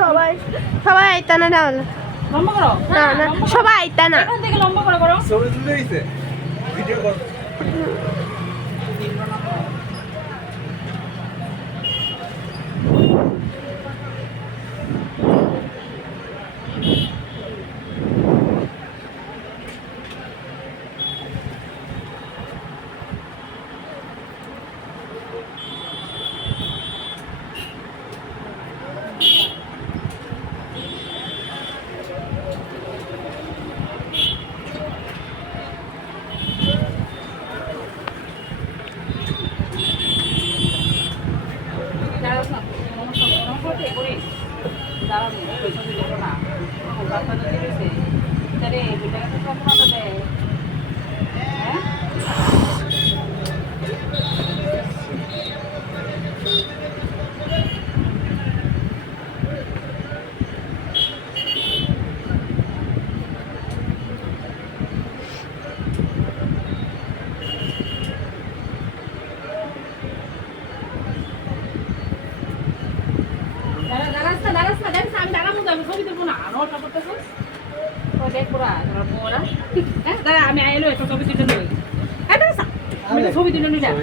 সবাই সবাই আইতা না তাহলে লম্বা করো। না না সবাই আইতা না। এখান থেকে লম্বা করে করো ভিডিও কর। দাঁড়াও, পয়সা দেবো না। ও, বাচ্চা তো দিয়েছে। তাহলে দুটাকে তো সম্পূর্ণ দেয়। আমি ছবি তুলবো না। তোমার বউরা। হ্যাঁ, আমি আইলো একটা ছবি তুলে নিই। একটা ছবি তুলে নিলাম